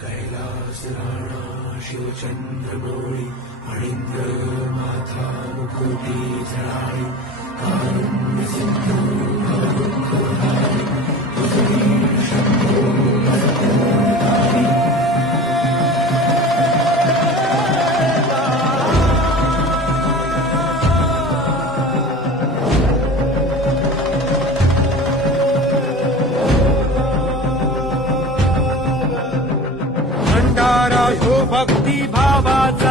कैलास राणा शिवचंद्र डोळी अणिंद्र माथा मुकुटी झळाळी कारुण्य सिंधू भवदुःखहारी तुझी शंभो भवतोद्धारी. भक्ती भावाचा